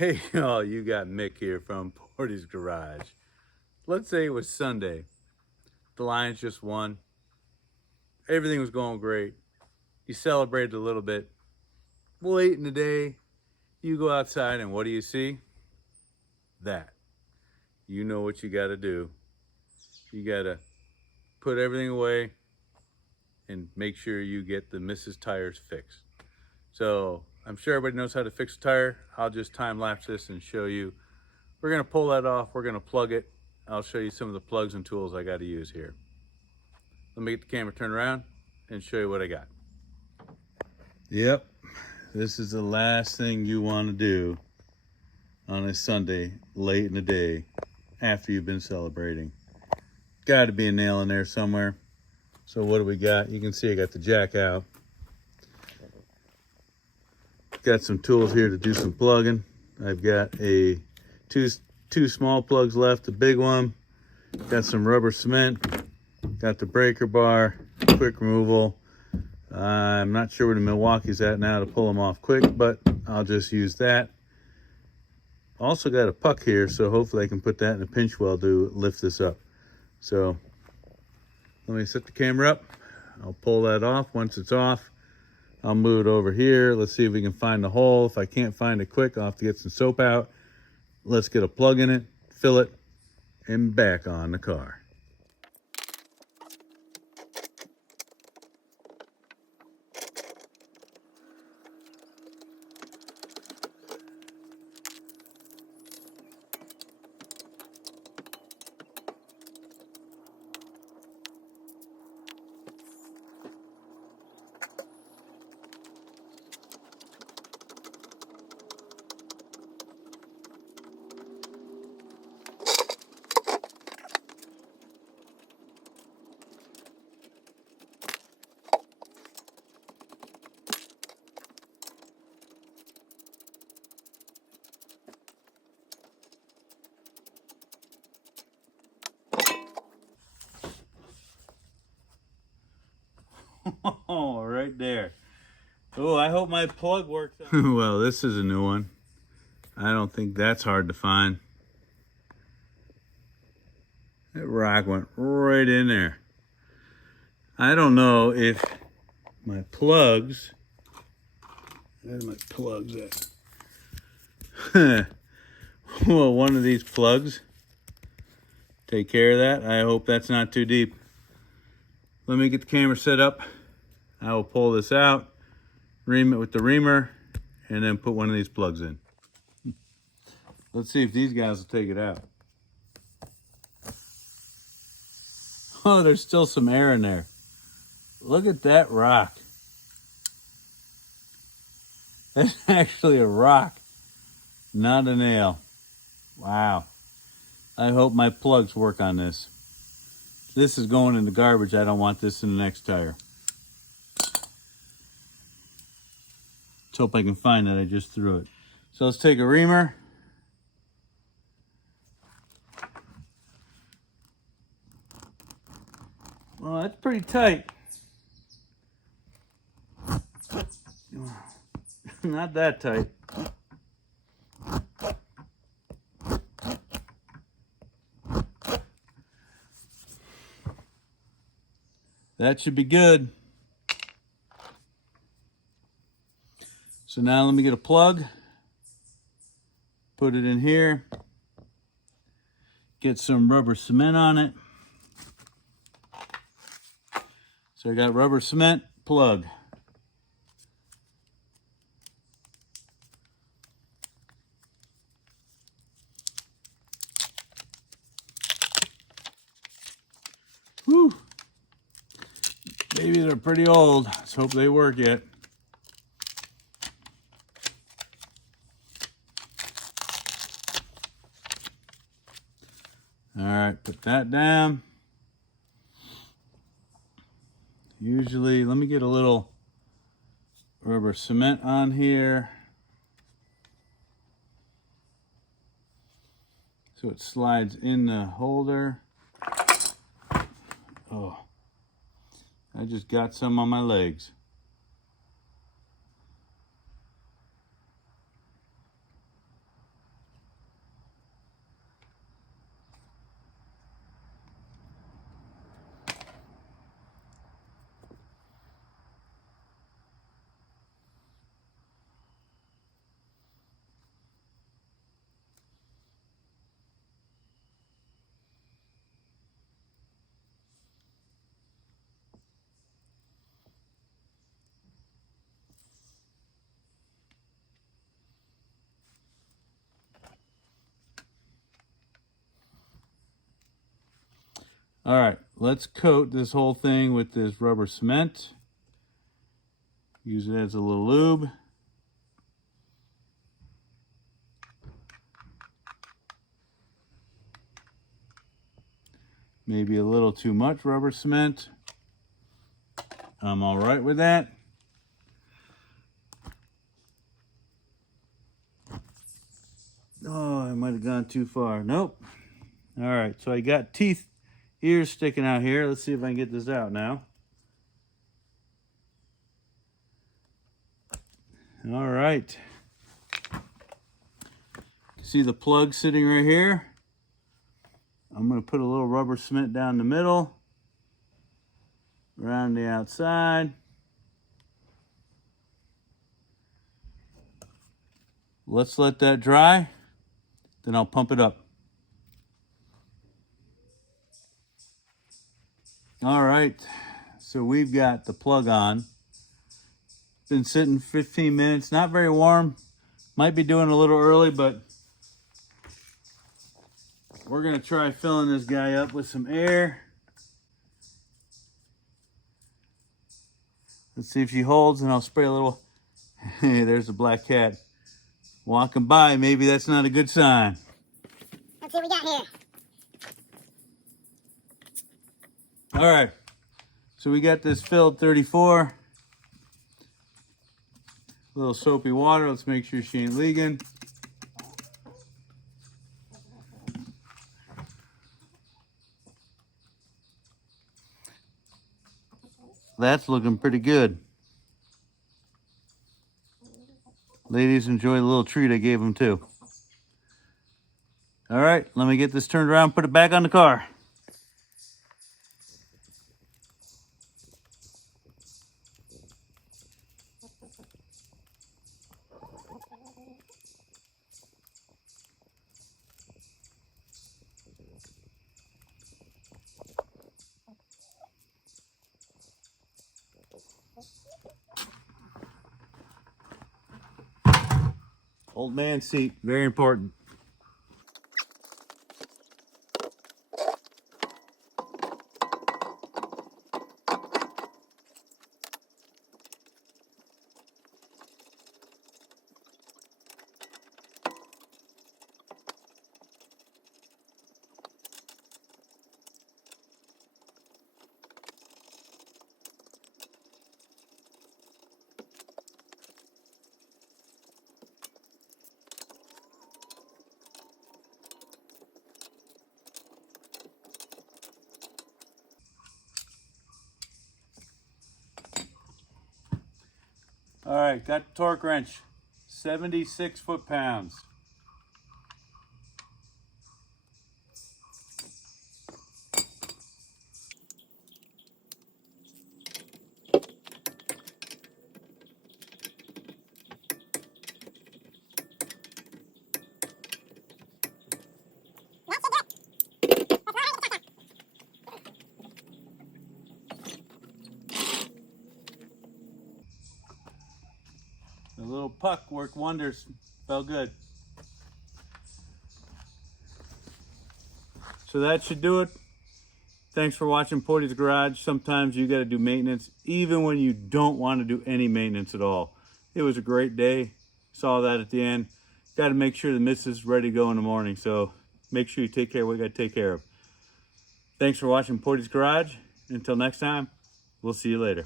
Hey y'all, you got Mick here from Portie's Garage. Let's say it was Sunday. The Lions just won. Everything was going great. You celebrated a little bit. Late in the day, you go outside and what do you see? That. You know what you gotta do. You gotta put everything away and make sure you get the Mrs. Tires fixed. So I'm sure everybody knows how to fix a tire. I'll just time lapse this and show you. We're gonna pull that off. We're gonna plug it. I'll show you some of the plugs and tools I gotta use here. Let me get the camera turned around and show you what I got. Yep, this is the last thing you wanna do on a Sunday late in the day after you've been celebrating. Gotta be a nail in there somewhere. So what do we got? You can see I got the jack out. Got some tools here to do some plugging. I've got two small plugs left, the big one. Got some rubber cement. Got the breaker bar, quick removal. I'm not sure where the Milwaukee's at now to pull them off quick, but I'll just use that. Also got a puck here, so hopefully I can put that in a pinch weld to lift this up. So let me set the camera up. I'll pull that off. Once it's off, I'll move it over here. Let's see if we can find the hole. If I can't find it quick, I'll have to get some soap out. Let's get a plug in it, fill it, and back on the car. Oh, right there. Oh, I hope my plug works. Well, this is a new one. I don't think that's hard to find. That rock went right in there. I don't know if my plugs, where's my plugs at? Well, one of these plugs take care of that. I hope that's not too deep. Let me get the camera set up. I will pull this out, ream it with the reamer, and then put one of these plugs in. Let's see if these guys will take it out. Oh, there's still some air in there. Look at that rock. That's actually a rock, not a nail. Wow. I hope my plugs work on this. This is going in the garbage. I don't want this in the next tire. Let's hope I can find that. I just threw it. So let's take a reamer. Well, that's pretty tight. Not that tight. That should be good. So now let me get a plug. Put it in here. Get some rubber cement on it. So I got rubber cement, plug. Whew. Maybe they're pretty old. Let's hope they work yet. All right, put that down. Usually, let me get a little rubber cement on here so it slides in the holder. Oh, I just got some on my legs. All right, let's coat this whole thing with this rubber cement. Use it as a little lube. Maybe a little too much rubber cement. I'm all right with that. Oh, I might have gone too far. Nope. All right, so I got ears sticking out here. Let's see if I can get this out now. All right. See the plug sitting right here? I'm going to put a little rubber cement down the middle, around the outside. Let's let that dry, then I'll pump it up. All right, so we've got the plug on. Been sitting 15 minutes, not very warm. Might be doing a little early, but we're gonna try filling this guy up with some air. Let's see if she holds, and I'll spray a little. Hey, there's a black cat walking by. Maybe that's not a good sign. Let's see what we got here. All right, so we got this filled 34. A little soapy water. Let's make sure she ain't leaking. That's looking pretty good. Ladies, enjoy the little treat I gave them too. All right, let me get this turned around, put it back on the car. Old man seat, very important. All right, got the torque wrench, 76 foot-pounds. The little puck worked wonders, felt good. So that should do it. Thanks for watching Portie's Garage. Sometimes you got to do maintenance, even when you don't want to do any maintenance at all. It was a great day. Saw that at the end. Got to make sure the missus is ready to go in the morning. So make sure you take care of what you got to take care of. Thanks for watching Portie's Garage. Until next time, we'll see you later.